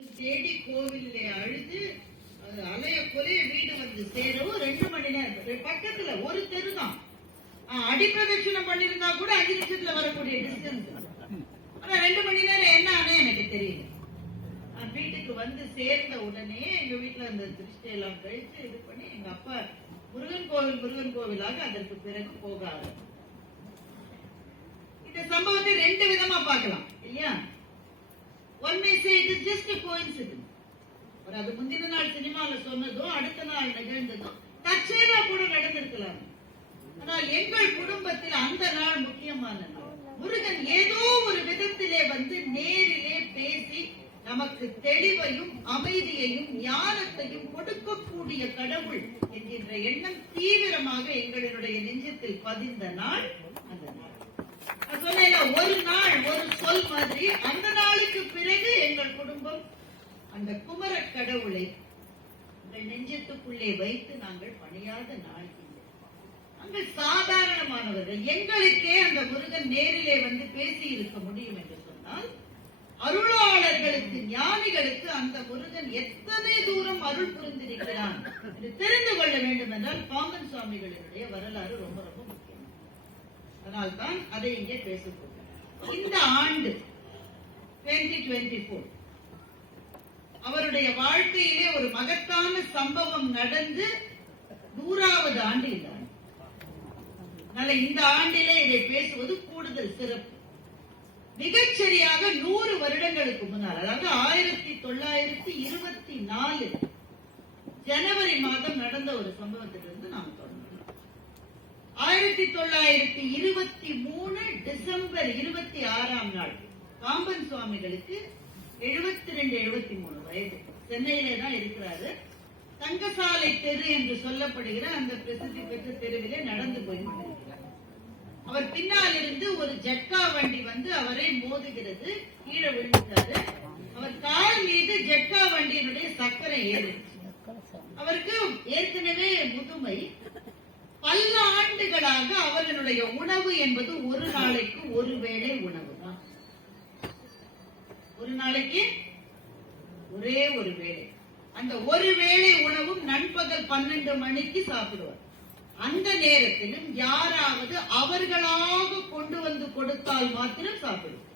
தேடி கோவிலே அழுது அலைய கொலைய வீடு வந்து சேரவும் 2 மணி நேரம் பக்கத்துல ஒரு தெரு தான். அடிப்பிரதட்சணம் பண்ணிருந்தா கூட 5 நிமிஷத்துல வரக்கூடிய டிஸ்டன்ஸ். ஆனா 2 மணி நேரம் என்ன ஆனே எனக்கு தெரியல. வீட்டுக்கு வந்து சேர்ந்த உடனே எங்க வீட்டுல அந்த திருஷ்டி எல்லாம் கழிச்சு இது பண்ணி எங்க அப்பா முருகன் கோவிலாக அதற்கு பிறகு போகாது. இந்த சம்பவத்தை 2 விதமா பார்க்கலாம் இல்லையா? One may say it is just a coincidence. அது முந்தின நாள் சினிமால சொன்னதும் அடுத்த நாள் நிகழ்ந்ததும் தற்செயலா கூட நடந்திருக்கலாம். ஆனால் எங்கள் குடும்பத்தில் அந்த நாள் முக்கியமான நாள். முருகன் ஏதோ ஒரு விதத்திலே வந்து நேரிலே பேசி நமக்கு தெளிவையும் அமைதியையும் ஞானத்தையும் கொடுக்கக்கூடிய கடவுள் என்கின்ற எண்ணம் தீவிரமாக எங்களுடைய நெஞ்சத்தில் பதிந்த நாள் அந்த நாள். சொன்ன ஒரு நாள் ஒரு சொல் மாதிரி அந்த நாளுக்கு பிறகு எங்கள் குடும்பம் அந்த குமர கடவுளை எங்கள் நெஞ்சத்துக்குள்ளே வைத்து நாங்கள் பணியாத நாள் இல்லை. நாங்கள் சாதாரணமானவர்கள். எங்களுக்கே அந்த முருகன் நேரிலே வந்து பேசி இருக்க முடியும் என்று சொன்னால் அருளாளர்களுக்கு ஞானிகளுக்கு அந்த முருகன் எத்தனை தூரம் அருள் புரிந்திருக்கிறான் என்று தெரிந்து கொள்ள வேண்டும் என்றால் பாம்பன் சுவாமிகளினுடைய வரலாறு ரொம்ப ரொம்ப முக்கியம். அதனால்தான் அதை இங்கே பேசப்போகிறேன். இந்த ஆண்டு 2024 அவருடைய வாழ்க்கையிலே ஒரு மகத்தான சம்பவம் நடந்து 100வது ஆண்டு இந்த ஆண்டு. அதனால இந்த ஆண்டிலே இதை பேசுவது கூடுதல் சிறப்பு. மிகச்சரியாக 100 வருடங்களுக்கு முன்னால், அதாவது 1924 ஜனவரி மாதம் நடந்த ஒரு சம்பவத்திலிருந்து நாம் தொடங்கலாம். 1923 டிசம்பர் 26ஆம் நாள் பாம்பன் சுவாமிகளுக்கு 72-73 வயது. சென்னையிலே தான் இருக்கிறாரு. தங்கசாலை தெரு என்று சொல்லப்படுகிற அந்த பிரசித்தி பெற்ற தெருவிலே நடந்து போய் கொண்டிருக்கிறார். அவர் பின்னால் இருந்து ஒரு ஜட்கா வண்டி வந்து அவரை மோதுகிறது. கீழே விழுந்தாரு. அவர் கால் மீது ஜட்கா வண்டியினுடைய சக்கரை ஏறிடுச்சு. அவருக்கு ஏற்கனவே முதுமை. பல ஆண்டுகளாக அவர்களுடைய உணவு என்பது ஒரு நாளைக்கு ஒரு வேளை உணவு தான். ஒரு நாளைக்கு ஒரே ஒரு வேளை. அந்த ஒரு வேளை உணவும் நண்பகல் 12 மணிக்கு சாப்பிடுவார். அந்த நேரத்திலும் யாராவது அவர்களாக கொண்டு வந்து கொடுத்தால் மாத்திரம் சாப்பிடுவார்.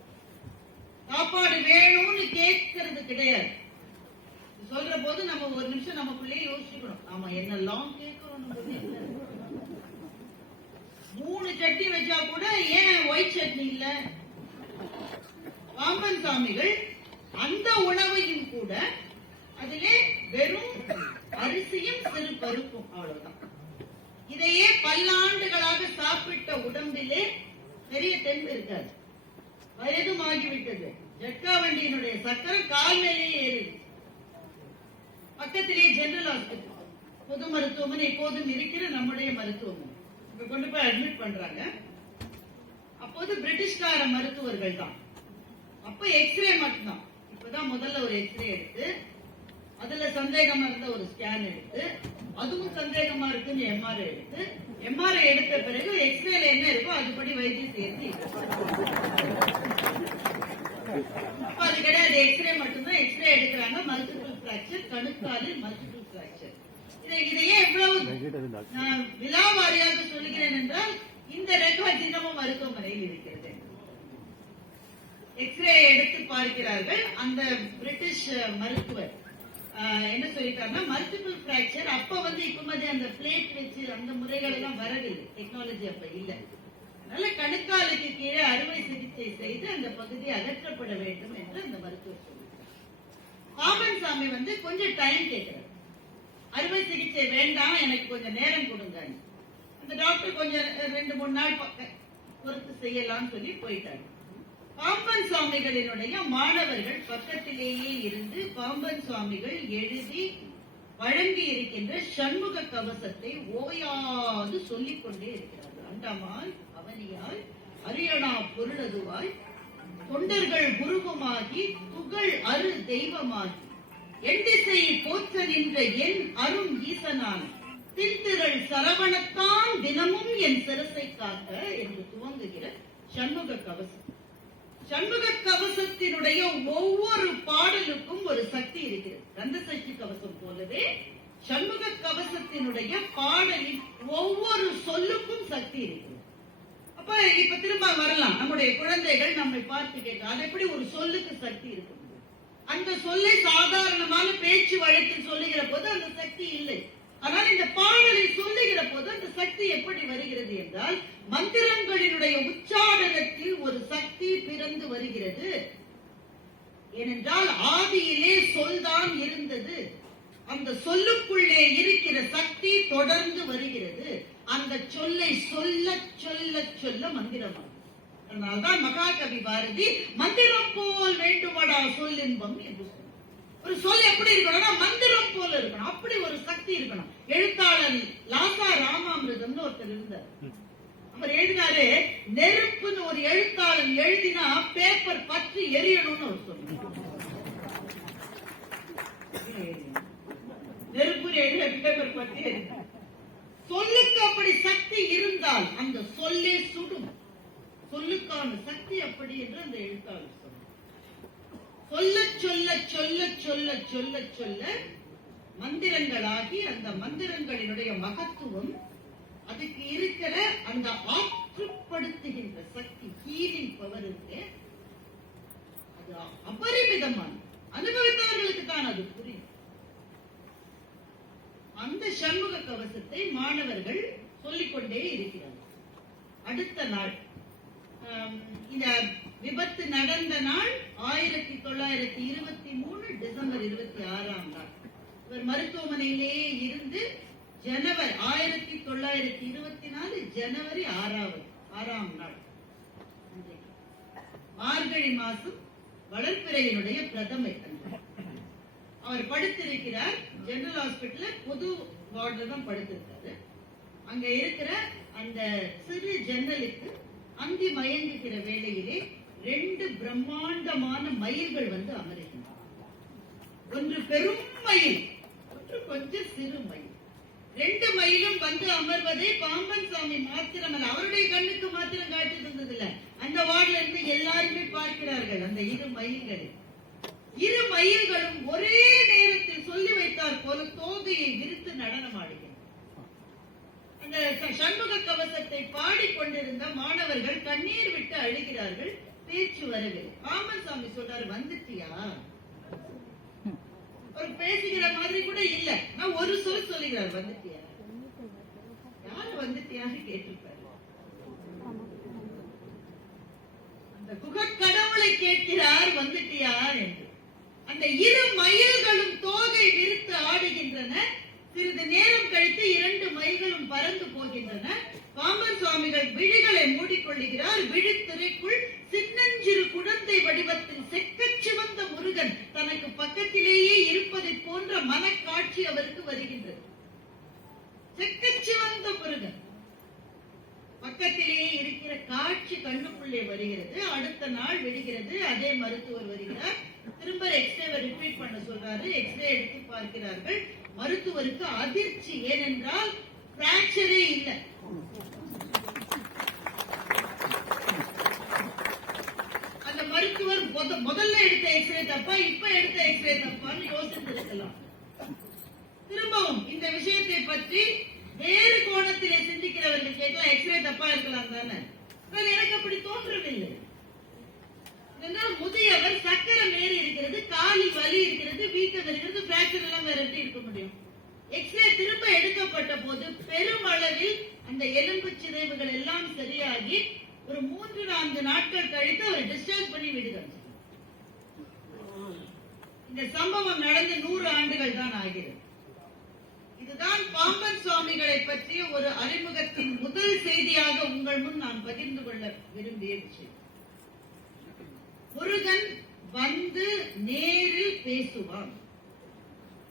சாப்பாடு வேணும்னு கேட்கறது கிடையாது. சொல்ற போது நம்ம ஒரு நிமிஷம் நமக்குள்ளே யோசிக்கணும். ஆமா, என்னெல்லாம் கேட்கிறோம். 3 சட்னி வச்சா கூட ஏன் ஒயிட் சட்னி இல்ல? பாம்பன் சாமிகள் அந்த உணவையும் கூட அதிலே வெறும் அரிசியும் சிறு பருப்பும், அவ்வளவுதான். இதையே பல்லாண்டுகளாக சாப்பிட்ட உடம்பிலே பெரிய தெம்பு இருக்காது. வயதும் ஆகிவிட்டது. ஜட்கா வண்டியினுடைய சக்கரை கால் மேலேயே ஏறிடுச்சு. பக்கத்திலே ஜெனரல் ஹாஸ்பிட்டல், பொது மருத்துவமனை எப்போதும் இருக்கிற நம்முடைய மருத்துவமனை. இப்ப கொண்டு போய் அட்மிட் பண்றாங்க. அப்போது பிரிட்டிஷ்கார மருத்துவர்கள் தான். அப்ப எக்ஸ்ரே மட்டும்தான். இப்பதான் முதல்ல ஒரு எக்ஸ்ரே எடுத்து அதுல சந்தேகமா இருந்த ஒரு ஸ்கேன் எடுத்து அதுவும் சந்தேகமா இருக்குன்னு எம்ஆர்ஐ எடுத்து எம்ஆர்ஐ எடுத்த பிறகு எக்ஸ்ரேல என்ன இருக்கோ அதுபடி வைத்தியம் சேர்த்து அது கிடையாது. எக்ஸ்ரே மட்டும்தான். எக்ஸ்ரே எடுக்கிறாங்க. மல்டிபிள் பிராக்சர், கணுக்காலில் மல்டிபிள் பிராக்சர். இதையே எவ்வளவு விலாவாரியாக சொல்லுகிறேன் என்றால் இந்த ரெக்கார்ட் தினமும் மருத்துவமனையில் இருக்கிறது. எக்ஸ்ரே எடுத்து பார்க்கிறார்கள். அந்த பிரிட்டிஷ் மருத்துவர் என்ன சொல்லிட்டாருன்னா, மல்டிபிள் பிராக்சர் அப்ப வந்து இப்ப மாதிரி அந்த பிளேட் வச்சு அந்த முறைகள் எல்லாம் வரவில்லை. டெக்னாலஜி அப்ப இல்லை. அதனால கணுக்காலுக்கு கீழே அறுவை சிகிச்சை செய்து அந்த பகுதி அகற்றப்பட வேண்டும் என்று அந்த மருத்துவர் சொல்லிட்டார். பாம்பன் சாமி வந்து கொஞ்சம் டைம் கேட்கிறார். அறுவை சிகிச்சை வேண்டாம், எனக்கு கொஞ்சம் நேரம் கொடுங்க. அந்த டாக்டர் கொஞ்சம் 2-3 நாள் பொறுத்து செய்யலாம்னு சொல்லி போயிட்டாரு. பாம்பன் சுவாமிகளினுடைய மாணவர்கள் பக்கத்திலேயே இருந்து பாம்பன் சுவாமிகள் எழுதி வழங்கி இருக்கின்ற சண்முக கவசத்தை ஓயாது சொல்லிக் கொண்டே இருக்கிறார்கள். அண்டமாய் அவனியாய் அரியணா பொருளதுவாய் தொண்டர்கள் குருவமாகி துகள் அரு தெய்வமாகி எண்டிசை போற்ற நின்ற என் அரும் ஈசனான் தித்திரள் சரவணத்தான் தினமும் என் சிரசை காக்க என்று துவங்குகிற சண்முக கவசம். சண்முக கவசத்தினுடைய ஒவ்வொரு பாடலுக்கும் ஒரு சண்முக கவசத்தினுடைய பாடலின் ஒவ்வொரு சொல்லுக்கும் சக்தி இருக்கு. அப்ப இப்ப திரும்ப வரலாம், நம்முடைய குழந்தைகள் நம்மை பார்த்து கேட்க அது எப்படி ஒரு சொல்லுக்கு சக்தி இருக்கு? அந்த சொல்லை சாதாரணமான பேச்சு வழக்கில் சொல்லுகிற போது அந்த சக்தி இல்லை. ஆனால் இந்த பாடலை சொல்லுகிற போது அந்த சக்தி எப்படி வருகிறது என்றால், மந்திரங்களினுடைய உச்சாரணத்தில் ஒரு சக்தி பிறந்து வருகிறது. ஏனென்றால் ஆதியிலே சொல்தான் இருந்தது, அந்த சொல்லுக்குள்ளே இருக்கிற சக்தி தொடர்ந்து வருகிறது. அந்த சொல்லை சொல்ல சொல்ல சொல்ல மந்திரமாகும். அதனால்தான் மகாகவி பாரதி மந்திரம் போல் வேண்டுமடா சொல்லின்பம் என்று சொன்னார். ஒரு சொல் எப்படி இருக்கணும்? மந்திரம் போல இருக்கணும். அப்படி ஒரு சக்தி இருக்கணும். எழுத்தாளர் லாசா ராமாமிர்தம்னு ஒருத்தர் இருந்தார். அவர் எழுதினாரு, நெருப்புன்னு ஒரு எழுத்தாளன் எழுதினா பேப்பர் பற்றி எரியணும்னு அவர் சொன்னார். நெருப்பு எழுத பேப்பர் பற்றி எரியும். சொல்லுக்கு அப்படி சக்தி இருந்தால் அந்த சொல்லே சுடும். சொல்லுக்கான சக்தி அப்படி என்று அந்த எழுத்தாளர் சொன்னார். சொல்ல சொல்ல சொல்ல சொல்ல சொல்ல சொல்ல மந்திரங்களாகி அந்த மந்திரங்களினுடைய மகத்துவம், அதுக்கு இருக்கிற அந்த ஆற்றுப்படுத்துகின்ற சக்தி, ஹீலிங் பவர் இருக்கு, அது அபரிமிதமான அனுபவித்தவர்களுக்கு தான் அது புரியும். அந்த சண்முக கவசத்தை மாணவர்கள் சொல்லிக்கொண்டே இருக்கிறார்கள். அடுத்த நாள், இந்த விபத்து நடந்த நாள் 1923 டிசம்பர் 26ஆம் நாள். இவர் மருத்துவமனையிலேயே இருந்து ஜனவரி 1924 ஜனவரி 6ஆம் நாள், மார்கழி மாசம் வளர்ப்பிறையினுடைய பிரதமை அவர் படுத்திருக்கிறார். ஜெனரல் ஹாஸ்பிட்டல்ல பொது வார்டுல தான் படுத்திருக்காரு. அங்க இருக்கிற அந்த சிறு ஜன்னலுக்கு அந்தி மயங்குகிற வேளையிலே 2 பிரம்மாண்டமான மயில்கள் வந்து அமருகின்றன. ஒன்று பெரும் மயில், ஒன்று கொஞ்சம் சிறு மயில். 2 மயிலும் வந்து அமர்வதை பாம்பன் சாமி மாத்திரமல்ல, அவருடைய கண்ணுக்கு மாத்திரம் காட்சி தந்ததில்லை, அந்த வார்டுல இருந்து எல்லாருமே பார்க்கிறார்கள் அந்த 2 மயில்களை. 2 மயில்களும் ஒரே நேரத்தில் சொல்லி வைத்தார் போல தோகையை விரித்து நடனம் ஆடுகிறார். அந்த சண்முக கவசத்தை பாடிக்கொண்டிருந்த மாணவர்கள் கண்ணீர் விட்டு அழுகிறார்கள். பேச்சு வரவில்லை. ராமசாமி சொல்றாரு, வந்துட்டியா? ஒரு பேசுகிற மாதிரி கூட இல்ல, நான் ஒரு சொல் சொல்லுகிறார், வந்துட்டியா? யாரு வந்துட்டியான்னு கேட்டிருப்பாரு. அந்த குகக்கடவுளை கேட்கிறார், வந்துட்டியா என்று. அந்த 2 மயில்களும் தோகை விரித்து ஆடுகின்றன. சிறிது நேரம் கழித்து 2 மயில்களும் பறந்து போகின்றன. பாம்பன் சுவாமிகள் விழிகளை மூடிக்கொள்ளுகிறார். விழித்துறைக்குள் சின்னஞ்சிறு குழந்தை வடிவத்தில் செக்கச்சிவந்த முருகன் தனக்கு பக்கத்திலேயே இருப்பதை போன்ற மனக்காட்சி அவருக்கு வருகின்றது. செக்கச்சிவந்த முருகன் பக்கத்திலேயே இருக்கிற காட்சி கண்ணுக்குள்ளே வருகிறது. அடுத்த நாள் விடுகிறது. அதே மருத்துவர் வருகிறார். திரும்ப எக்ஸ்ரே ரிப்பீட் பண்ண சொல்றாரு. எக்ஸ்ரே எடுத்து பார்க்கிறார்கள். மருத்துவருக்கு அதிர்ச்சி. ஏனென்றால் பிராக்சரே இல்லை. அந்த மருத்துவர் முதல்ல எடுத்த எக்ஸ்ரே தப்பா, இப்ப எடுத்த எக்ஸ்ரே தப்பான்னு யோசித்திருக்கலாம். திரும்பவும் இந்த விஷயத்தை பற்றி வேறு கோணத்திலே சிந்திக்கிறவர்கள் கேட்கலாம், எக்ஸ்ரே தப்பா இருக்கலாம் தானே. எனக்கு அப்படி தோன்றவில்லை. முதியவர் சக்கரம் ஏறி இருக்கிறது, காலில் வலி இருக்கிறது, வீக்கம் இருக்கிறது, பிராக்சர் எல்லாம் வேற எப்படி இருக்க முடியும்? எக்ஸ்ரே திரும்ப எடுக்கப்பட்ட போது பெருமளவில் அந்த எலும்பு சிதைவுகள் எல்லாம் சரியாகி ஒரு 3-4 நாட்கள் கழித்து அவர் டிஸ்சார்ஜ் பண்ணி விடுகிறார். இந்த சம்பவம் நடந்து 100 ஆண்டுகள் தான் ஆகிறது. இதுதான் பாம்பன் சுவாமிகளை பற்றிய ஒரு அறிமுகத்தின் முதல் செய்தியாக உங்கள் முன் நான் பகிர்ந்து கொள்ள விரும்பிய விஷயம். முருகன் வந்து நேரில் பேசுவான்.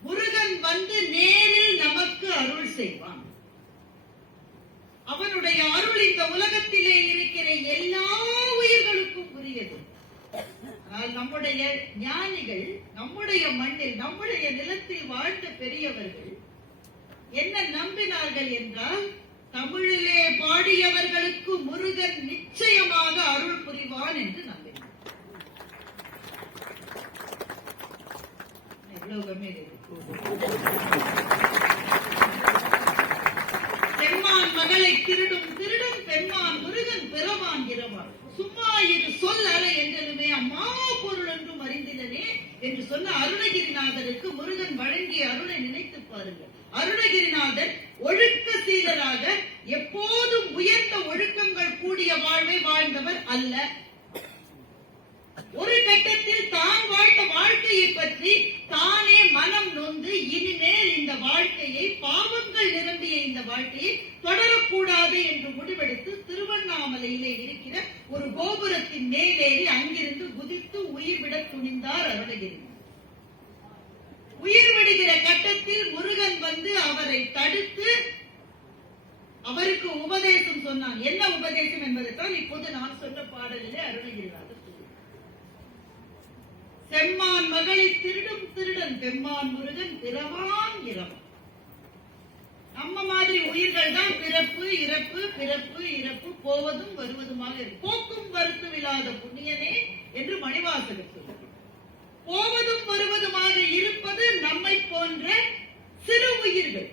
முருகன் வந்து நேரில் நமக்கு அருள் செய்வான். அவனுடைய அருள் இந்த உலகத்திலே இருக்கிற எல்லா உயிர்களுக்கும் உரியது. நம்முடைய ஞானிகள், நம்முடைய மண்ணில், நம்முடைய நிலத்தில் வாழ்ந்த பெரியவர்கள் என்ன நம்பினார்கள் என்றால், தமிழிலே பாடியவர்களுக்கு முருகன் நிச்சயமாக அருள் புரிவான் என்று நம்பினார். எவ்வளவு கம்மி மகளை திருடும் திருடன் பெம்மான் முருகன் பிறவான் இரவான் சும்மா இரு சொல் அற என்றலுமே அம்மா பொருள் என்றும் அறிந்திலனே என்று சொன்ன அருணகிரிநாதருக்கு முருகன் வழங்கிய அருளை நினைத்து பாருங்கள். அருணகிரிநாதர் ஒழுக்க சீலராக எப்போதும் உயர்ந்த ஒழுக்கங்கள் கூடிய வாழ்வை வாழ்ந்தவர் அல்ல. ஒரு கட்டத்தில் தான் வாழ்ந்த வாழ்க்கையை பற்றி தானே மனம் நொந்து இனிமேல் இந்த வாழ்க்கையை பாவங்கள் நிரம்பிய இந்த வாழ்க்கையை தொடரக்கூடாது என்று முடிவெடுத்து திருவண்ணாமலையிலே இருக்கிற ஒரு கோபுரத்தின் மேலேறி அங்கிருந்து குதித்து உயிர் விட துணிந்தார் அருணகிரி. உயிர் விடுகிற கட்டத்தில் முருகன் வந்து அவரை தடுத்து அவருக்கு உபதேசம் சொன்னான். என்ன உபதேசம் என்பதைத்தான் இப்போது நான் சொன்ன பாடலிலே அருணகிரிநாதர் செம்மான் மகளை திருடும் திருடன் பெம்மான் முருகன் பிறவான் இரவான். நம்ம மாதிரி உயிர்கள் தான் பிறப்பு இறப்பு பிறப்பு இறப்பு போவதும் வருவதுமாக இருக்கு. போக்கும் வருத்தமில்லாத புண்ணியனே என்று மணிவாசகர் சொல்றார். போவதும் வருவதுமாக இருப்பது நம்மை போன்ற சிறு உயிர்கள்.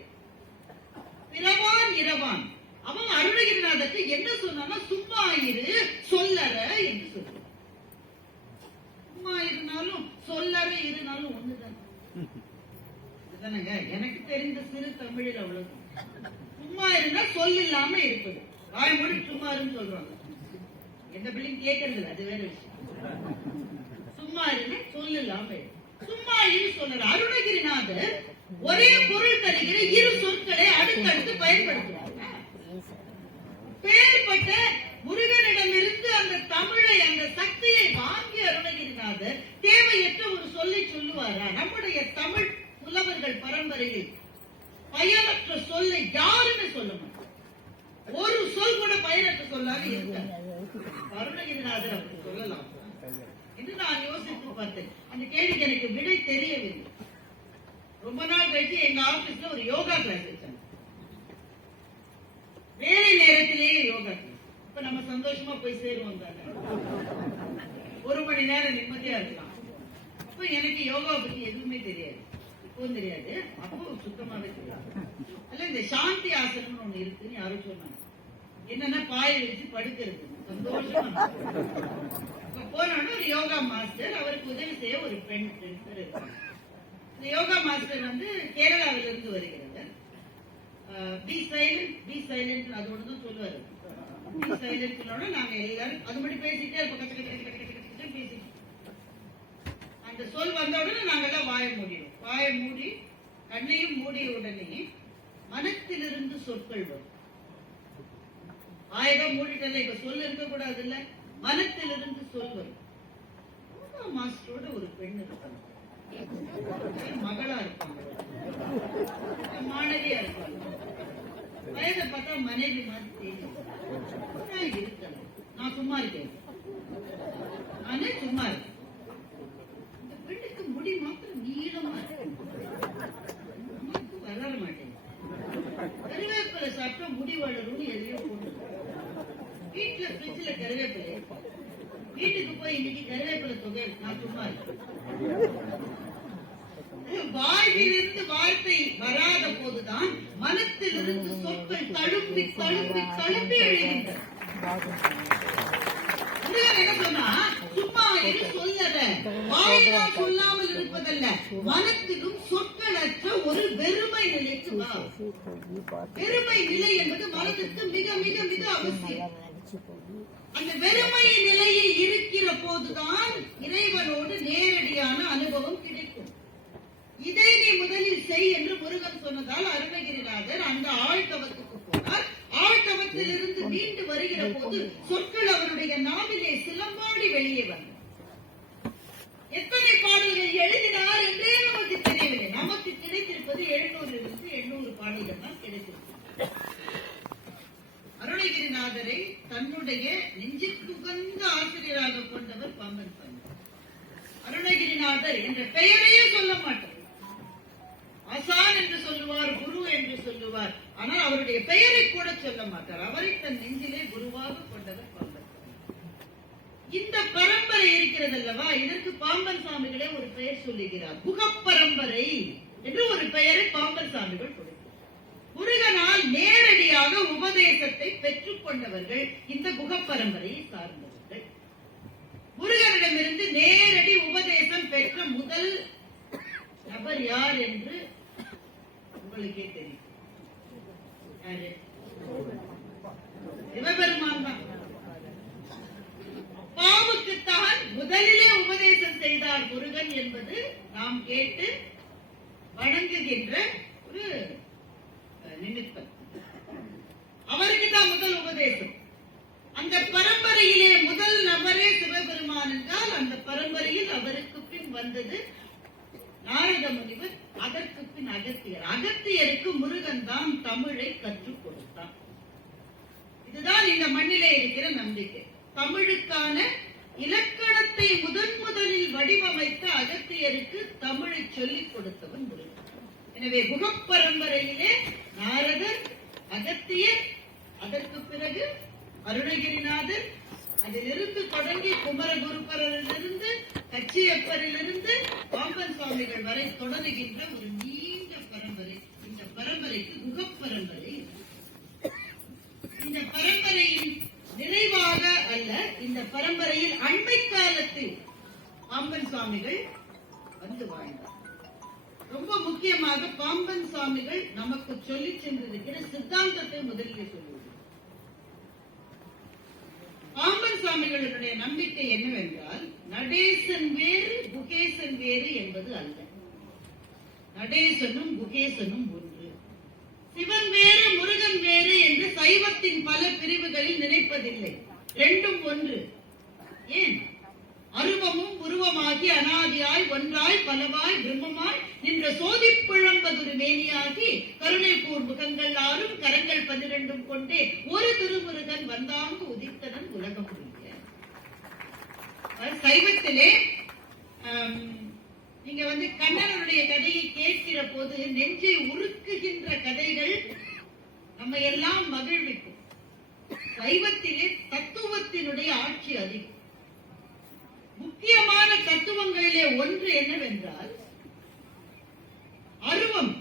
பிறவான் இரவான். அவன் அருணகிரிநாதருக்கு என்ன சொன்னா சும்மா இரு சொல்லற என்று சொல்றான். சும்மா இருந்தாலும் சொல்லற இருந்தாலும் ஒண்ணுதான். எனக்கு தெரிந்த சிறு தமிழில் அவ்வளவு. சும்மா இருந்தா சொல் இல்லாம இருப்பது. வாய் மூடி சும்மா இருன்னு சொல்றாங்க. எந்த பிள்ளைங்க கேட்கறது அது வேற விஷயம். சும்மா இருந்தா சொல் இல்லாம சும்மா இரு சொல்லற. அருணகிரிநாதர் ஒரே பொருள் தருகிற இரு சொற்களை அடுத்தடுத்து பயன்படுத்துவார். பேர்பட்ட முருகனிடமிருந்து அந்த தமிழை அந்த சக்தியை வாங்கி அருணகிரிநாதர் தேவையற்ற ஒரு சொல்லை சொல்லுவாரா? நம்முடைய தமிழ் புலவர்கள் பரம்பரையில் பயனற்ற சொல்லை யாருமே சொல்ல மாட்டார். ஒரு சொல் கூட பயனற்ற சொல்லாக இருக்காது. அருணகிரிநாதர் அப்படி சொல்லலாம் என்று நான் யோசித்து பார்த்தேன். அந்த கேள்விக்கு எனக்கு விடை தெரியவில்லை. ரொம்ப நாள் கழிச்சு எங்க ஆபீஸ்ல ஒரு யோகா கிளாஸ் வச்சாங்க. வேலை நேரத்திலேயே யோகா கிளாஸ். இப்ப நம்ம சந்தோஷமா போய் சேருவோம் தானே. 1 மணி நேரம் நிம்மதியா இருக்கலாம். அப்ப எனக்கு யோகா பத்தி எதுவுமே தெரியாது. இப்பவும் தெரியாது, அப்போ சுத்தமாவே தெரியாது. அல்ல இந்த சாந்தி ஆசனம்னு ஒண்ணு இருக்குன்னு யாரும் சொன்னாங்க. என்னன்னா பாய வச்சு படுக்கிறது. சந்தோஷமா போனோன்னு ஒரு யோகா மாஸ்டர், அவருக்கு உதவி செய்ய ஒரு பெண் இருக்காங்க. இந்த யோகா மாஸ்டர் வந்து கேரளாவிலிருந்து வருகிறவர். பி சைலண்ட் அது ஒண்ணுதான் சொல்லுவாரு. பி சைலண்ட் நாங்க எல்லாரும் அது மட்டும் பேசிட்டே இருப்போம். பேசிட்டு அந்த சொல் வந்த உடனே நாங்கெல்லாம் வாய மூடிடும். வாய மூடி கண்ணையும் மூடிய உடனே மனத்திலிருந்து சொற்கள் வரும். வாயதான் மூடிட்டல, இப்ப சொல் இருக்க கூடாது இல்ல, மனத்திலிருந்து சொல் வரும். மாஸ்டரோட ஒரு பெண் இருப்பாங்க, மகளா இருப்பாங்க, மாணவியா இருப்பாங்க. வயதை பார்த்தா மனைவி மாதிரி தெரியும். இருக்கணும், நான் சும்மா இருக்கேன், நானே சும்மா இருக்கேன். இந்த பெண்ணுக்கு முடி மாத்திரம் நீளமா வளர மாட்டேன். கருவேப்பிலை சாப்பிட்டா முடி வளரும் எதையோ போட்டு வீட்டுல ஃப்ரிட்ஜ்ல கருவேப்பிலை, வீட்டுக்கு போய் இன்னைக்கு கருவேப்பிலை தொகை, நான் சும்மா இருக்கேன். வாயிலிருந்து வார்த்தை வராத போதுதான் மனத்திலிருந்து சொற்கள் தழும்பி தழும்பி தழும்பி எழுகின்றன. என்ன சொன்னா சும்மா எது சொல்லல, வாயினால் சொல்லாமல் இருப்பதல்ல, மனத்திலும் சொற்களற்ற ஒரு வெறுமை நிலைக்கு வா. வெறுமை நிலை என்பது மனதிற்கு மிக மிக மிக அவசியம். அந்த வெறுமை நிலையில் இருக்கிற போதுதான் இறைவனோடு நேரடியான அனுபவம் கிடைக்கும். இதை நீ முதலில் செய் என்று முருகன் சொன்னதால் அருணகிரிநாதர் அந்த ஆழ்தவத்துக்கு போனார். ஆழ்தவத்திலிருந்து மீண்டு வருகிற போது சொற்கள் அவருடைய நாவிலே சிலம்பாடி வெளியே வந்தன. எத்தனை பாடல்கள் எழுதினார் என்றே நமக்கு தெரியவில்லை. நமக்கு கிடைத்திருப்பது 700 பாடல்கள் தான் கிடைத்திருக்கிறது. அருணகிரிநாதரை தன்னுடைய நெஞ்சிற்குகந்த ஆசிரியராக கொண்டவர் பாம்பன் சாமி. அருணகிரிநாதர் என்ற பெயரையே சொல்ல மாட்டார். ஆசான் என்று சொல்லுவார், குரு என்று சொல்லுவார். ஆனால் அவருடைய பெயரை கூட சொல்ல மாட்டார். அவரை தன் நெஞ்சிலே குருவாக கொண்டவர் பாம்பன் சாமி. இந்த பரம்பரை இருக்கிறது அல்லவா, இதற்கு பாம்பன் சாமிகளே ஒரு பெயர் சொல்லுகிறார். குகப்பரம்பரை என்று ஒரு பெயரை பாம்பன் சாமிகள் கொடுத்தார். முருகனால் நேரடியாக உபதேசத்தை பெற்றுக் கொண்டவர்கள் இந்த குகப்பரம்பரையை சார்ந்தவர்கள். முருகனிடமிருந்து நேரடி உபதேசம் பெற்ற முதல் நபர் யார் என்று உங்களுக்கே தெரியும். யாரு? சிவபெருமான் தான். அப்பாவுக்குத்தான் முதலிலே உபதேசம் செய்தார் முருகன் என்பது நாம் கேட்டு வணங்குகின்ற ஒரு நிமித்தம். அவருக்கு தான் முதல் உபதேசம். அந்த பரம்பரையிலே முதல் நபரே சிவபெருமான் என்றால் அந்த பரம்பரையில் அவருக்கு பின் வந்தது நாரத முனிவர், அதற்கு பின் அகத்தியர். அகத்தியருக்கு முருகன் தான் தமிழை கற்றுக் கொடுத்தார். இதுதான் இந்த மண்ணிலே இருக்கிற நம்பிக்கை. தமிழுக்கான இலக்கணத்தை முதலில் வடிவமைத்த அகத்தியருக்கு தமிழை சொல்லிக் கொடுத்தவன் முருகன். எனவே குகப்பரம்பரையிலே நாரதர், அகத்தியர், அதற்கு பிறகு அருணகிரிநாதர், அதிலிருந்து தொடங்கி குமரகுருபரரிலிருந்து கச்சியப்பரிலிருந்து பாம்பன் சுவாமிகள் வரை தொடருகின்ற ஒரு நீண்ட பரம்பரை. இந்த பரம்பரைக்கு குகப்பரம்பரை. இந்த பரம்பரையின் நிறைவாக அல்ல, இந்த பரம்பரையில் அண்மை காலத்தில் பாம்பன் சுவாமிகள் வந்து வாழ்ந்தார். ரொம்ப முக்கியமாக பாம்பன் சுவாமிகள் நமக்கு சொல்லி சென்றிருக்கிற சித்தாந்தத்தை முதலில் சொல்லுவது. பாம்பன் சுவாமிகளுடைய நம்பிக்கை என்னவென்றால், நடேசன் வேறு குகேசன் வேறு என்பது அல்ல. நடேசனும் குகேசனும் ஒன்று. சிவன் வேறு முருகன் வேறு என்று சைவத்தின் பல பிரிவுகளில் நினைப்பதில்லை. ரெண்டும் ஒன்று. ஏன்? அருவமும் உருவமாகி அனாதியாய் ஒன்றாய் பலவாய் பிரம்மமாய் நின்ற சோதி பிழம்பதுரு மேனியாகி கருணை கூர் முகங்கள் ஆறும் கரங்கள் 12 கொண்டே ஒரு திருமுருகன் வந்தாங்கு உதித்தனன் உலகம் புரிய. சைவத்திலே நீங்க கண்ணனுடைய கதையை கேட்கிற போது நெஞ்சை உருக்குகின்ற கதைகள் நம்ம எல்லாம் மகிழ்விக்கும். சைவத்திலே தத்துவத்தினுடைய ஆட்சி அதிகம். முக்கியமான தத்துவங்களிலே ஒன்று என்னவென்றால், அருவம்,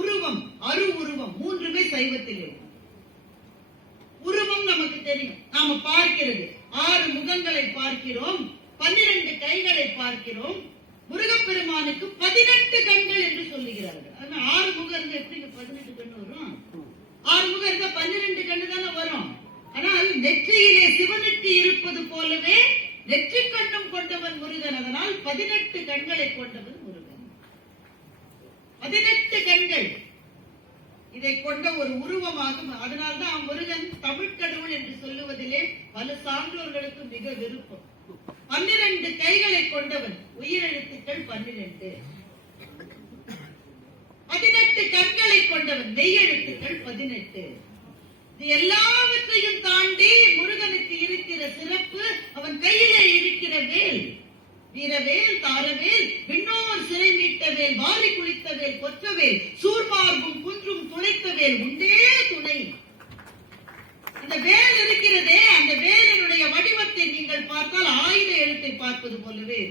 உருவம், அரு உருவம் மூன்றுமே சைவத்திலே. உருவம் நமக்கு தெரியும், நாம பார்க்கிறது. 6 முகங்களை பார்க்கிறோம், 12 கைகளை பார்க்கிறோம். முருகப்பெருமானுக்கு 18 கண்கள் என்று சொல்லுகிறார்கள். 6 முகம் இருந்தா எப்படி 18 கண்ணு வரும்? 6 முகம் இருந்தா 12 கண்ணு தானே வரும். ஆனால் நெற்றியிலே சிவனுக்கு இருப்பது போலவே நெற்றிக்கண்ணும் கொண்டவன் முருகன். அதனால் 18 கண்களை கொண்டவன் முருகன். 18 கண்கள் இதை கொண்ட ஒரு உருவமாகும். அதனால்தான் முருகன் தமிழ் கடவுள் என்று சொல்லுவதிலே பல சான்றோர்களுக்கு மிக விருப்பம். 12 கைகளை கொண்டவன், உயிரெழுத்துக்கள் 12. 18 கண்களை கொண்டவன், மெய்யெழுத்துக்கள் 18. இது எல்லாவற்றையும் தாண்டி முருகனுக்கு இருக்கிற சிறப்பு, அவன் கையிலே இருக்கிற வேல். வீரவேல், தாரவேல், விண்ணோர் சிறை மீட்ட வேல், வாரி குளித்த வேல், கொற்றவேல், சூர்மார்பும் குன்றும் துளைத்த வேல், உண்டே துணை. இந்த வேல் இருக்கிறதே, அந்த வேலினுடைய வடிவத்தை நீங்கள் பார்த்தால் ஆயுத எழுத்தை பார்ப்பது போலவே.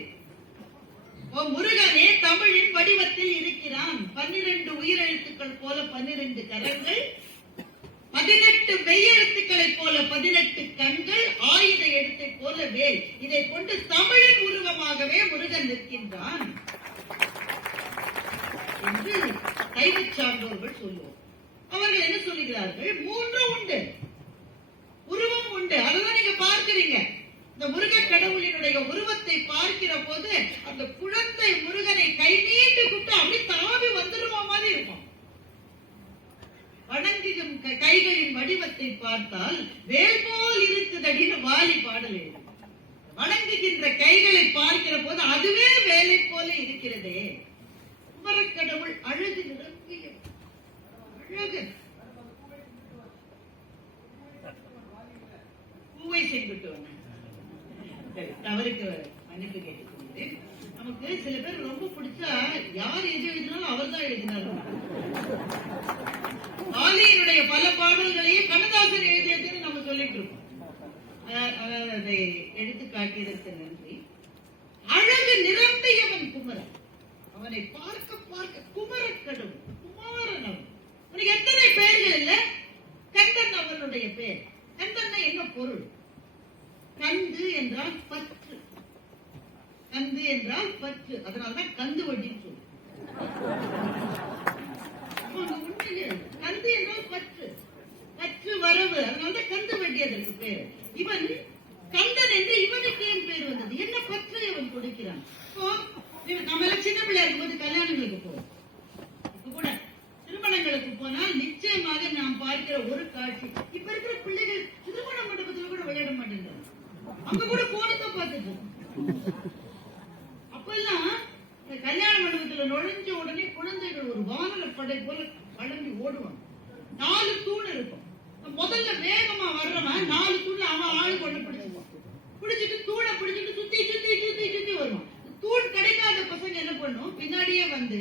முருகனே தமிழின் வடிவத்தில் இருக்கிறான். 12 உயிரெழுத்துக்கள் போல 12 கரங்கள், 18 மெய்யெழுத்துக்களை போல 18 கண்கள், ஆயுத எழுத்தை போல வேல். இதை கொண்டு தமிழின் உருவமாகவே முருகன் நிற்கின்றான் என்று சைவ சான்றோர்கள் சொல்லுவோம். அவர்கள் என்ன சொல்லுகிறார்கள்? 3 உண்டு, உருவம் உண்டு. அதெல்லாம் நீங்க பார்க்கிறீங்க. இந்த முருக கடவுளினுடைய உருவத்தை பார்க்கிற போது அந்த குழந்தை முருகனை கை நீட்டு கூப்பிட்டு அப்படி தாவி வந்துருவா மாதிரி இருக்கும். வணங்கும் கைகளின் வடிவத்தை பார்த்தால் வேல் போல் இருக்குதடின்னு வாலி பாடல் எழுது. வணங்குகின்ற கைகளை பார்க்கிற போது அதுவே வேலை போல இருக்கிறதே. குமரக்கடவுள் அழகு நிரம்பிய அழகு. பூவை செஞ்சுட்டு தவறுக்கு மன்னிப்பு கேட்டுக்கொண்டேன். நமக்கு சில பேர் ரொம்ப பிடிச்சா யார் எது எழுதினாலும் அவர் தான் எழுதினாலும். ஆலியினுடைய பல பாடல்களையும் கண்ணதாசன் எழுதியதுன்னு நம்ம சொல்லிட்டு இருக்கோம். அதை எடுத்து காட்டியதற்கு நன்றி. அழகு நிரம்பியவன் குமரன். அவனை பார்க்க பார்க்க குமரக்கடவுள், குமாரன். அவன் இன்னைக்கு எத்தனை பெயர்கள் இல்ல? கந்தன் அவர்களுடைய பெயர். கந்தன் என்ன பொருள்? கந்து என்றால் பற்று. கந்து என்றால் பற்று. அதனால்தான் கந்து வட்டின்னு சொல்லு. கந்து என்றால் பற்று, பற்று வரவு. அதனால்தான் கந்து வட்டி அதற்கு பேரு. இவன் கந்தன் என்று இவனுக்கு ஏன் பேர் வந்தது? என்ன பற்றை அவன் கொடுக்கிறான்? நம்ம எல்லாம் சின்ன பிள்ளையா இருக்கும்போது கல்யாணங்களுக்கு போவோம். இப்ப கூட திருமணங்களுக்கு போனால் நிச்சயமாக நாம் பார்க்கிற ஒரு காட்சி, இப்ப இருக்கிற பிள்ளைகள் திருமண மண்டபத்தில் கூட விளையாட மாட்டேங்கிறாங்க. அங்க கூட போனத்தை பார்த்துட்டு அப்பெல்லாம் கல்யாண மண்டபத்துல நுழைஞ்ச உடனே குழந்தைகள் ஒரு வானர படை போல வளர்ந்து ஓடுவாங்க. 4 தூண் இருக்கும். முதல்ல வேகமா வர்றவன் 4 தூண்ல அவன் ஆளு கொண்டு பிடிச்சிருவான். பிடிச்சிட்டு தூணை பிடிச்சிட்டு சுத்தி சுத்தி சுத்தி சுத்தி வருவான். தூண் கிடைக்காத பசங்க என்ன பண்ணும்? பின்னாடியே வந்து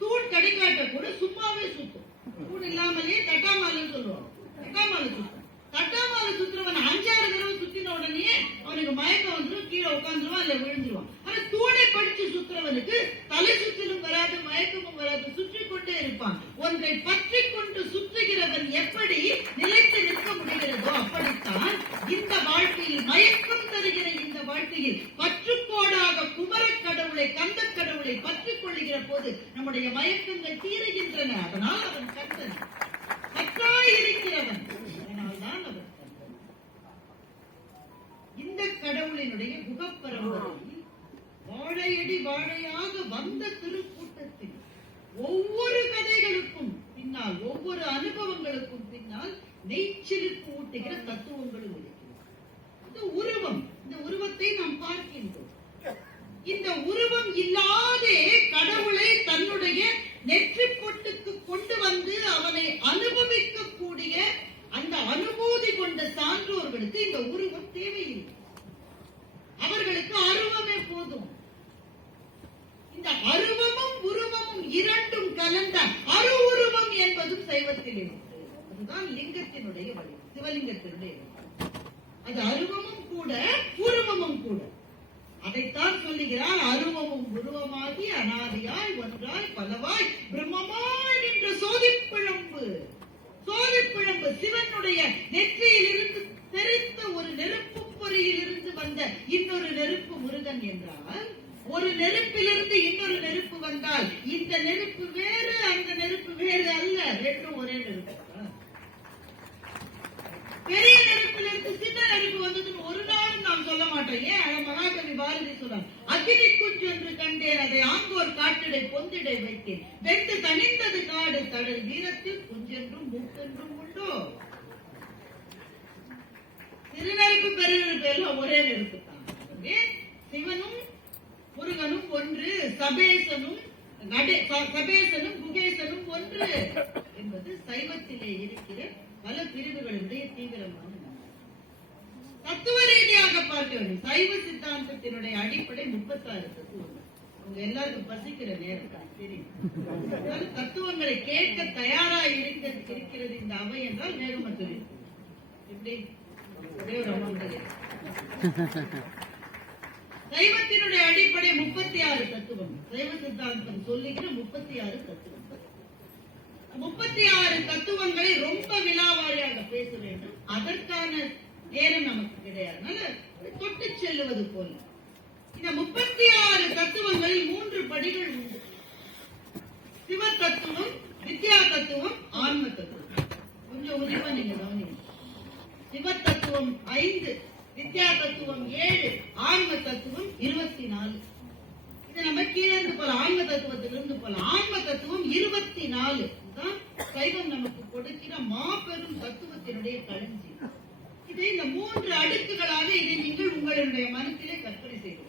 தூண் கிடைக்காட்ட கூட சும்மாவே சுத்தும். தூண் இல்லாமலே தட்டாமாலன்னு சொல்லுவாங்க. தட்டாமால சுத்தும். தட்டாமால சுத்துறவன் 5-6 தடவை சுத்தின உடனே அவனுக்கு மயக்கம் வந்துடும், கீழே உட்காந்துருவான், இல்ல விழுந்துருவான். ஆனா தூணை படிச்சு சுத்துறவனுக்கு தலை சுற்றிலும் வராது, மயக்கமும் வராது, சுற்றி கொண்டே இருப்பான். ஒன்றை பற்றி கொண்டு சுற்றுகிறவன் எப்படி நிலைத்து நிற்க முடிகிறதோ அப்படித்தான் இந்த வாழ்க்கையில், மயக்கம் தருகிற இந்த வாழ்க்கையில் பற்றுக்கோடாக குமரக் கடவுளை, கந்த கடவுளை பற்றிக் கொள்ளுகிற போது நம்முடைய மயக்கங்கள் தீருகின்றன. அதனால் அவன் கந்தன், பற்றாயிருக்கிறவன். அதனால்தான் அவன் கந்தன். இந்த கடவுளினுடைய முகப்பரம்பரையில் வாழையடி வாழையாக வந்த திருக்கூட்டத்தில் ஒவ்வொரு கதைகளுக்கும் பின்னால், ஒவ்வொரு அனுபவங்களுக்கும் பின்னால் நெய்ச்சிலுக்கு ஊட்டுகிற தத்துவங்களும் இருக்கிறது. இந்த உருவம், இந்த உருவத்தை நாம் பார்க்கின்றோம். இந்த உருவம் இல்லாதே கடவுளை தன்னுடைய நெற்றி பொட்டுக்கு கொண்டு வந்து அவனை அனுபவிக்கக்கூடிய அந்த அனுபூதி கொண்ட சான்றோர்களுக்கு இந்த உருவம் தேவையில்லை. அவர்களுக்கு அருவமே போதும். இந்த அருவமும் உருவமும் இரண்டும் கலந்த அரு உருவம் என்பதும் சைவத்தில் இருக்கு. அதுதான் லிங்கத்தினுடைய வழி, சிவலிங்கத்தினுடைய வழி. அது அருவமும் கூட உருவமும் கூட. அதைத்தான் சொல்லுகிறார், அருவமும் உருவமாகி அனாதியாய் ஒன்றாய் பலவாய் பிரம்மமாய் நின்ற சோதிப்பிழம்பு. சோதிப்பிழம்பு சிவனுடைய நெற்றியில் இருந்து தெரித்த ஒரு நெருப்பு பொறியில் இருந்து வந்த இன்னொரு நெருப்பு முருகன் என்றால், ஒரு நெருப்பிலிருந்து இன்னொரு நெருப்பு வந்தால் இந்த நெருப்பு வேறு, அந்த நெருப்பு வேறு அல்ல, ரெண்டும் ஒரே நெருப்பு. பெரிய நெருப்பிலிருந்து சின்ன நெருப்பு வந்ததுன்னு ஒரு நாளும் நாம் சொல்ல மாட்டோம். ஏன்? மகாகவி பாரதி சொல்றார், அக்னி குஞ்சு என்று கண்டேன், அதை ஆங்கோர் காட்டிடை பொந்திடை வைத்தேன், வெட்டு தனிந்தது காடு கடல் வீரத்தில் குஞ்சென்றும் மூக்கென்றும் உண்டோ. திருநெருப்பு பெருநெருப்பு எல்லாம் ஒரே நெருப்பு தான். சிவனும் முருகனும் ஒன்று, சபேசனும் குகேசனும் ஒன்று என்பது சைவத்திலே இருக்கிற பல பிரிவுகளுடைய தீவிரமான தத்துவ ரீதியாக பார்க்க வேண்டும். சைவ சித்தாந்தத்தினுடைய அடிப்படை 36 தத்துவங்கள். உங்க எல்லாருக்கும் பசிக்கிற நேரம் தெரியும். தத்துவங்களை கேட்க தயாராக இருக்கிறது இந்த அவை என்றால் வேகமத்தில் எப்படி சைவத்தினுடைய அடிப்படை 36 தத்துவம். சைவ சித்தாந்தம் சொல்லுகிற 36 தத்துவம். 36 தத்துவங்களை ரொம்ப விலாவாரியாக பேச வேண்டும். அதற்கான நேரம் நமக்கு கிடையாது. தொட்டு செல்லுவது போல இந்த 36 தத்துவங்களில் 3 படிகள் உண்டு. சிவ தத்துவம், வித்யா தத்துவம், ஆன்ம தத்துவம். கொஞ்சம் உரிமை நீங்க கவனிங்க. சிவ தத்துவம் 5, வித்யா தத்துவம் 7, ஆன்ம தத்துவம் 24. இது நம்ம கீழே இருந்து போல ஆன்ம தத்துவத்திலிருந்து போல. ஆன்ம தத்துவம் 24 தான் சைவம் நமக்கு கொடுக்கிற மாபெரும் தத்துவத்தினுடைய களஞ்சியம். இதை இந்த 3 அடுக்குகளாக இதை நீங்கள் உங்களுடைய மனத்திலே கற்பனை செய்து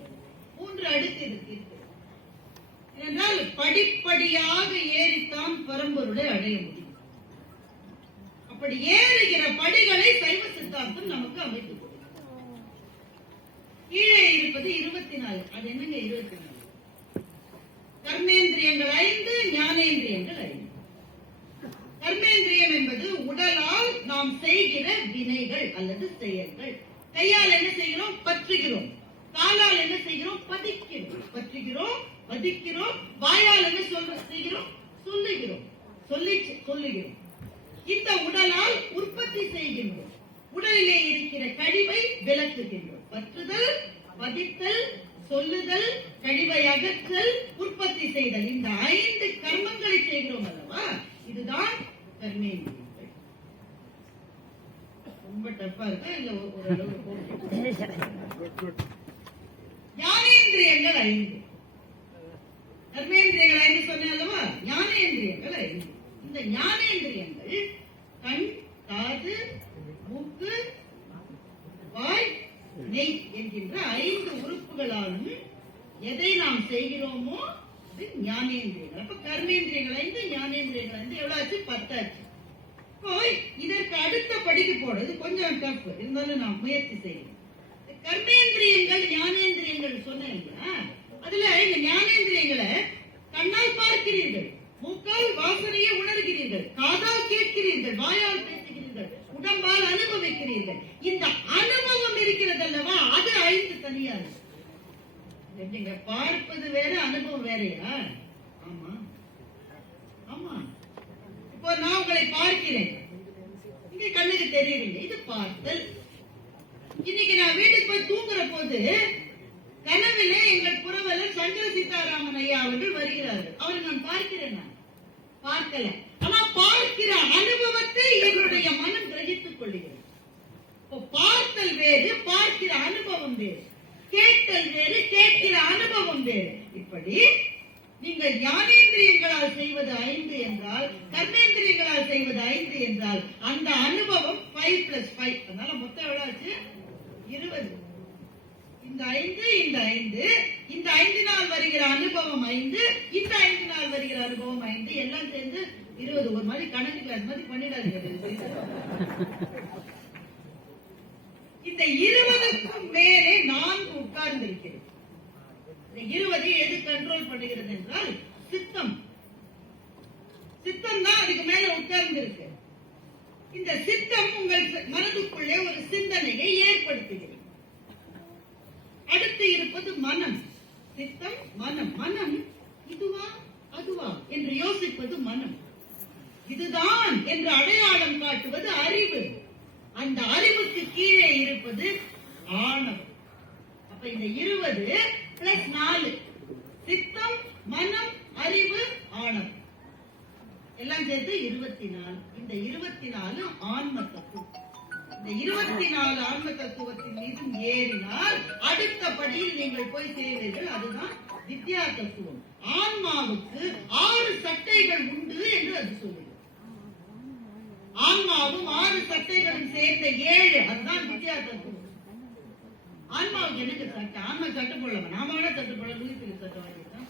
3 அடுக்கு இதுக்கு இருக்கு. என்றால் படிப்படியாக ஏறித்தான் பரம்பொருளை அடைய முடியும். அப்படி ஏறுகிற படிகளை சைவ சித்தாந்தம் நமக்கு அமைத்துக் கொடுக்கும். கீழே இருப்பது 24. அது என்னங்க 24? கர்மேந்திரியங்கள் 5, ஞானேந்திரியங்கள் 5. கர்மேந்திரியம் என்பது உடலால் நாம் செய்கிற வினைகள் அல்லது செயல்கள். கையால் என்ன செய்கிறோம்? பற்றுகிறோம். காலால் என்ன செய்கிறோம்? பதிக்கிறோம். பற்றுகிறோம், பதிக்கிறோம். வாயால் என்ன செய்கிறோம்? சொல்லுகிறோம். சொல்லுகிறோம். இந்த உடலால் உற்பத்தி செய்கின்றோம். உடலிலே இருக்கிற கழிவை விலக்குகின்றோம். பற்றுதல், பதித்தல், சொல்லுதல், கழிவை அகற்றல், உற்பத்தி செய்தல், இந்த 5 கர்மங்களை செய்கிறோம் அல்லவா? இதுதான் கர்மேந்திரியங்கள். ரொம்ப டஃபா இருக்கா இல்ல ஓரளவு? ஞானேந்திரியங்கள் 5, கர்மேந்திரியங்கள் 5 சொன்னேன் அல்லவா? ஞானேந்திரியங்கள் 5. இந்த ஞானேந்திரியங்கள் கண், காது, மூக்கு, வாய், நெய் என்கின்ற 5 உறுப்புகளாலும் எதை நாம் செய்கிறோமோ அது ஞானேந்திரியங்கள். அப்ப கர்மேந்திரியங்கள் 5, ஞானேந்திரியங்கள் 5, எவ்வளவு ஆச்சு? 10 ஆச்சு. இப்போ இதற்கு அடுத்த படிக்கு போறது கொஞ்சம் டஃப், இருந்தாலும் நான் முயற்சி செய்யறேன். கர்மேந்திரியங்கள் ஞானேந்திரியங்கள் சொன்னேன் இல்லையா? அதுல இந்த ஞானேந்திரியங்களை கண்ணால் பார்க்கிறீர்கள், மூக்கால் வாசனையை உணர்கிறீர்கள், காதால் கேட்கிறீர்கள், வாயால் பேசுகிறீர்கள், உடம்பால் அனுபவிக்கிறீர்கள். இந்த அனுபவம் இருக்கிறது அல்லவா, அது 5 தனியா இருக்கு. எப்படிங்க? பார்ப்பது வேற, அனுபவம் வேறையா? ஆமா ஆமா. இப்போ நான் உங்களை பார்க்கிறேன், இங்க கண்ணுக்கு தெரியவில்லை, இது பார்த்தல். இன்னைக்கு நான் வீட்டுக்கு போய் தூங்குற போது கனவிலே எங்கள் புரவலர் சங்கர சீதாராமன் ஐயா அவர்கள் வருகிறார்கள். அவரை நான் பார்க்கிறேன், நான் பார்க்கல. ஆனா பார்க்கிற அனுபவத்தை என்னுடைய மனம் கிரகித்துக் கொள்கிறது. பார்த்தல் வேறு, பார்க்கிற அனுபவம் வேறு. கேட்டல் வேறு, கேட்கிற அனுபவம் வேறு. இப்படி நீங்கள் ஞானேந்திரியங்களால் செய்வது 5 என்றால், கர்மேந்திரியங்களால் செய்வது 5 என்றால், அந்த அனுபவம் 5 + 5. அதனால மொத்தம் எவ்வளவு ஆச்சு? 20. இந்த 5, இந்த 5, இந்த 5 நாள் வருகிற அனுபவம் 5, இந்த 5 நாள் வருகிற அனுபவம் 5, எல்லாம் சேர்ந்து 20. ஒரு மாதிரி கணக்கு கிளாஸ் மாதிரி பண்ணிடாதீங்க. இந்த 20க்கும் மேலே 4 உட்கார்ந்து இருக்கிறது. இந்த 20 எது கண்ட்ரோல் பண்ணுகிறது என்றால் சித்தம். சித்தம் தான் அதுக்கு மேல உட்கார்ந்து இருக்கு. இந்த சித்தம் உங்கள் மனதுக்குள்ளே ஒரு சிந்தனையை ஏற்படுத்துகிறது. அடுத்து இருப்பது மனம். சித்தம், மனம். மனம் இதுவா அதுவா என்று யோசிப்பது மனம். இதுதான் என்று அடையாளம் காட்டுவது அறிவு. அந்த அறிவுக்கு கீழே இருப்பது ஆணவம். அப்ப இந்த 20 + 4, சித்தம், மனம், அறிவு, ஆணவம் எல்லாம் சேர்த்து 24. இந்த 24 ஆன்ம தத்துவம். இந்த 24 ஆன்ம தத்துவத்தின் மீதும் ஏறினால் அடுத்த படியில் நீங்கள் போய் செய்வீர்கள். அதுதான் வித்யா தத்துவம். ஆன்மாவுக்கு 6 சட்டைகள் உண்டு என்று அது சொல்லுகிறது. ஆன்மாவும் 6 சட்டைகளும் சேர்ந்த 7, அதுதான் வித்யா தத்துவம். ஆன்மாவுக்கு எனக்கு சட்டை? ஆன்மா சட்டை போடலாமா? நாம வேணா சட்டை போட, லூயிஸ் சட்டை வாங்கிட்டோம்.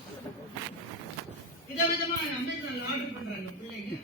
விதவிதமா அமெரிக்கால ஆர்டர் பண்றாங்க பிள்ளைங்க.